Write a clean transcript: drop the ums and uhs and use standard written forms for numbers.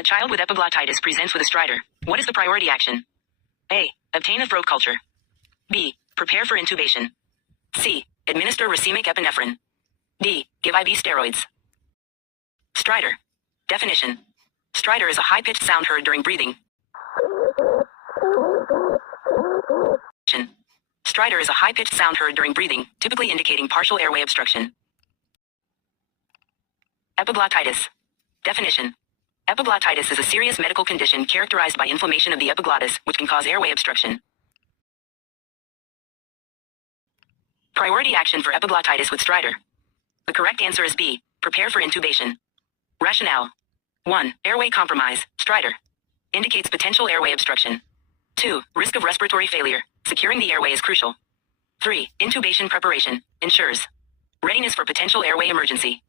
A child with epiglottitis presents with a stridor. What is the priority action? A. Obtain a throat culture. B. Prepare for intubation. C. Administer racemic epinephrine. D. Give IV steroids. Stridor. Definition. Stridor is a high-pitched sound heard during breathing. Stridor is a high-pitched sound heard during breathing, typically indicating partial airway obstruction. Epiglottitis. Definition. Epiglottitis is a serious medical condition characterized by inflammation of the epiglottis, which can cause airway obstruction. Priority action for epiglottitis with stridor. The correct answer is B. Prepare for intubation. Rationale. 1. Airway compromise, stridor. Indicates potential airway obstruction. 2. Risk of respiratory failure. Securing the airway is crucial. 3. Intubation preparation. Ensures readiness for potential airway emergency.